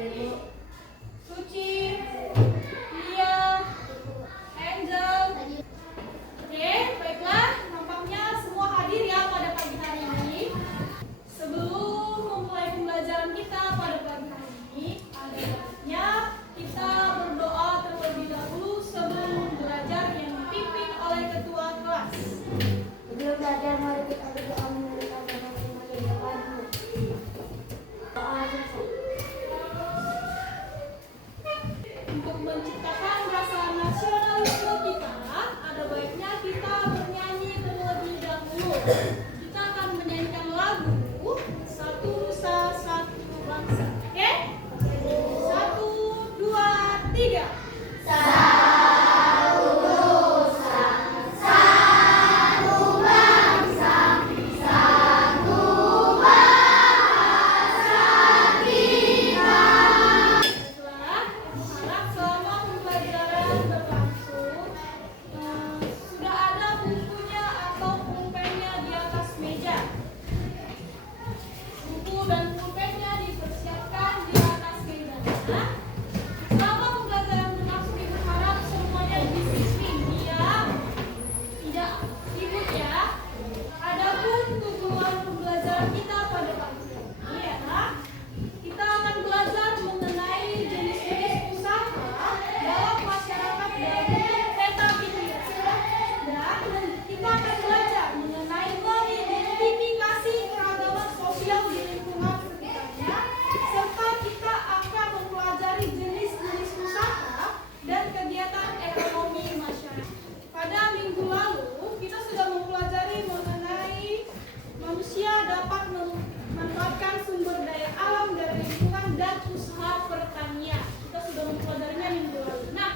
Suci, Lia, Angel. Oke, baiklah, nampaknya semua hadir ya pada pagi hari ini. Sebelum memulai pembelajaran kita pada pagi hari ini, ada baiknya kita berdoa terlebih dahulu sebelum belajar yang dipimpin oleh ketua kelas. Sebelum belajar, mari kita berdoa menurut agama Tuhan. Untuk menciptakan rasa nasionalisme kita, ada baiknya kita bernyanyi terlebih dahulu. Kita akan menyanyikan lagu Satu Nusa Satu Bangsa. Oke? 1, 2, 3. Harap selama pembelajaran berlangsung sudah ada bukunya atau pulpennya di atas meja. Buku dan pulpennya dipersiapkan di atas meja. Selama pembelajaran berlangsung, ibu harap semuanya disiplin, diam, tidak ribut ya. Adapun tujuan pembelajaran kita pada pagi ini adalah kita akan belajar mengenai jenis-jenis usaha dalam masyarakat dalam bentuk peta pikiran, dan kita akan belajar mengenai mengidentifikasi keragaman sosial di lingkungan sekitarnya, serta kita akan mempelajari jenis-jenis usaha dan kegiatan ekonomi masyarakat. Pada minggu lalu kita sudah mempelajari mengenai manusia dapat memanfaatkan sumber daya alam dari lingkungan dan usaha pertanian. Kita sudah mempelajarinya minggu lalu. Nah,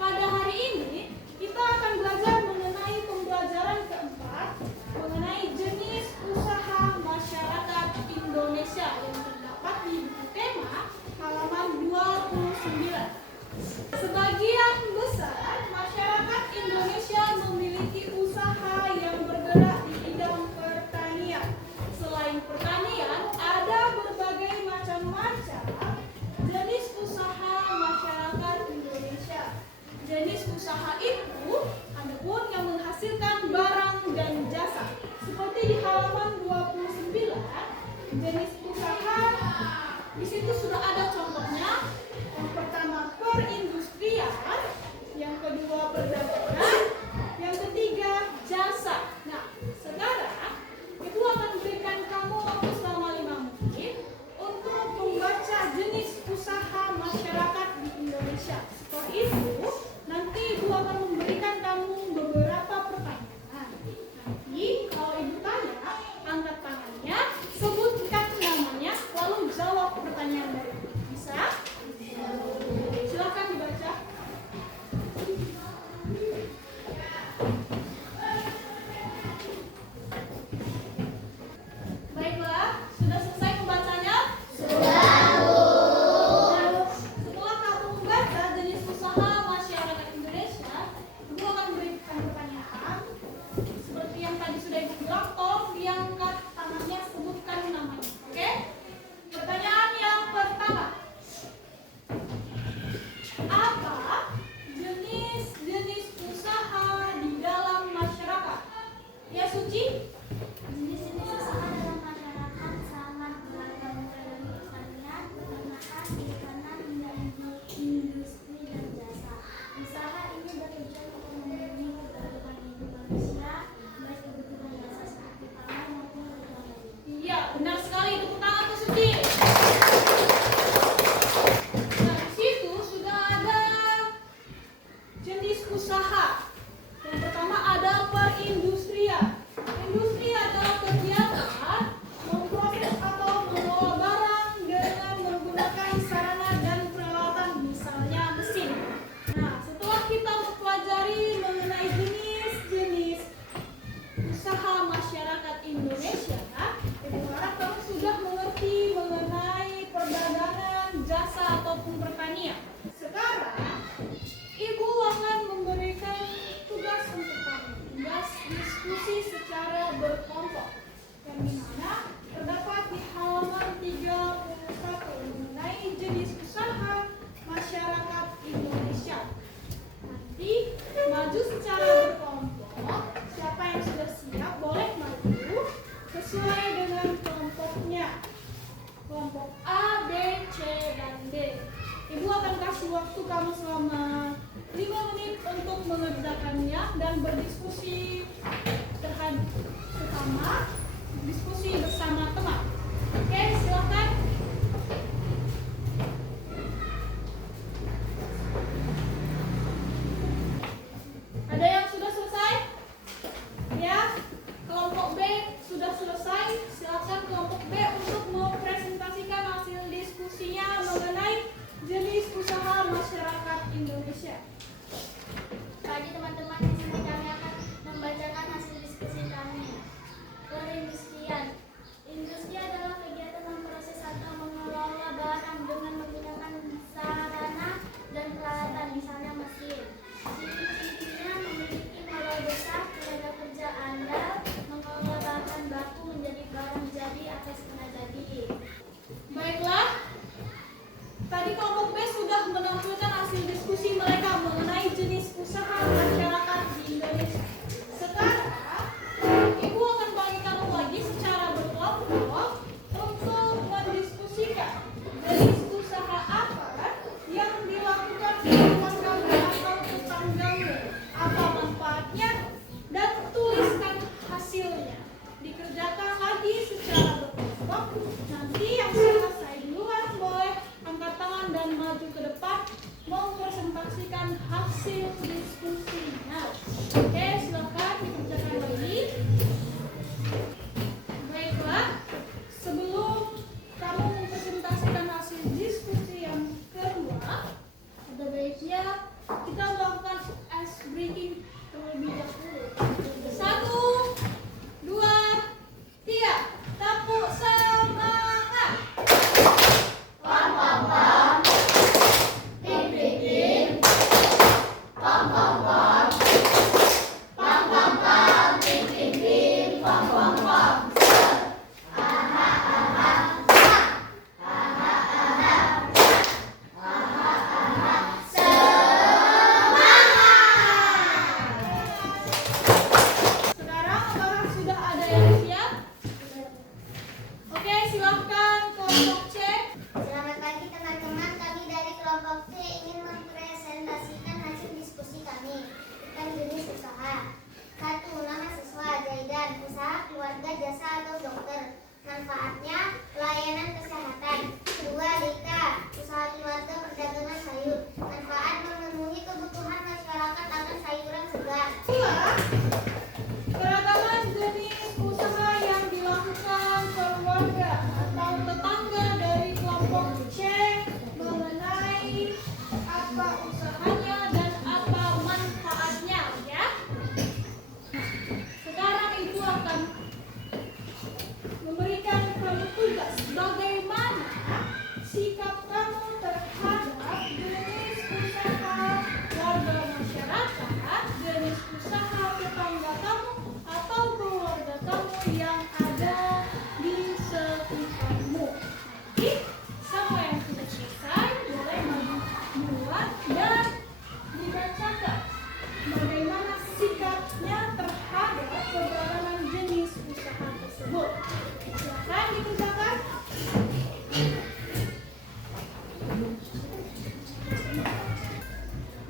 pada hari ini kita akan belajar mengenai pembelajaran keempat mengenai jenis usaha masyarakat Indonesia yang terdapat di buku tema halaman 29. Sebagian besar masyarakat Indonesia memiliki usaha yang bergerak di bidang pertanian. Selain pertanian, ada berbagai macam-macam jenis usaha masyarakat Indonesia. Jenis usaha itu ada pun yang menghasilkan barang dan jasa. Seperti di halaman 29, jenis usaha di situ sudah ada contohnya. Yang pertama perindustrian, yang kedua perdagangan, yang ketiga jasa. Nah, sekarang Ibu akan berikan kamu waktu selama 5 menit untuk membaca jenis usaha masyarakat di Indonesia. Setelah itu, nanti Ibu akan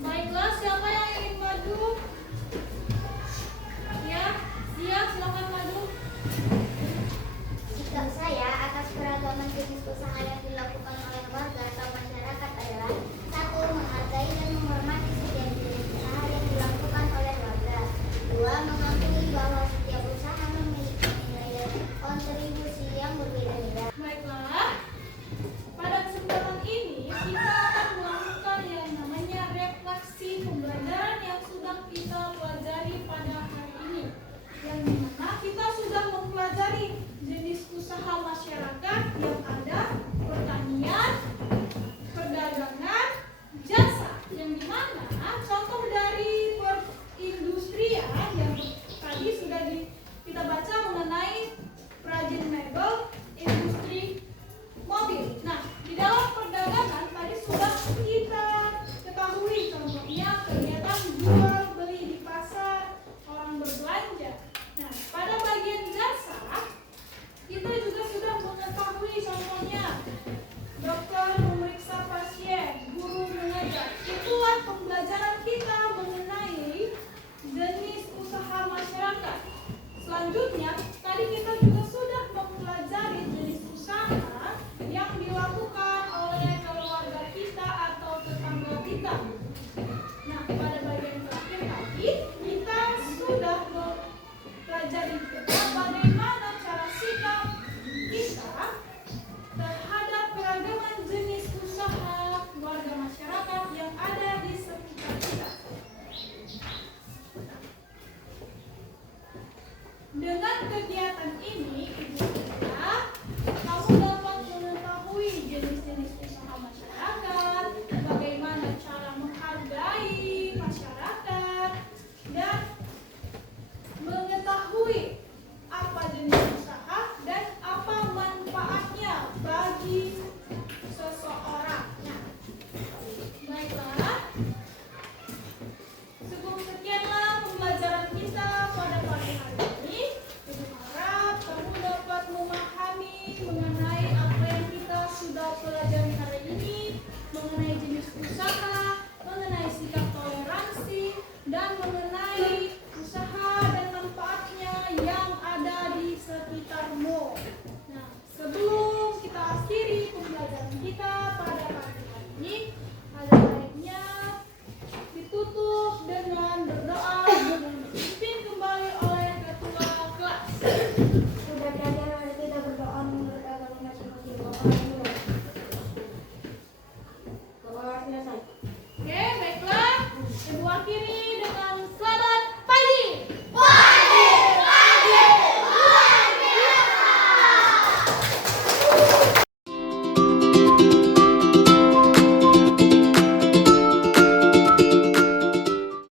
Baiklah, siapa yang ingin maju? Ya, siap, silakan maju. Sikap saya atas keragaman jenis usaha yang dilakukan oleh warga atau masyarakat adalah: satu, menghargai dan menghormati setiap jenis usaha yang dilakukan oleh warga. Dua, mengakui bahwa setiap usaha memiliki nilai dan kontribusi yang berbeda-beda. Baiklah, pada kesempatan ini kita akan melakukan yang namanya refleksi pembelajaran yang sudah kita pelajari pada hari ini. Yang dimana kita sudah mempelajari jenis usaha masyarakat yang ada pertanian, perdagangan, jasa. Yang dimana contoh dari perindustrian yang tadi sudah kita baca mengenai perajin mebel, industri mobil. Nah, di dalam perdagangan tadi sudah kita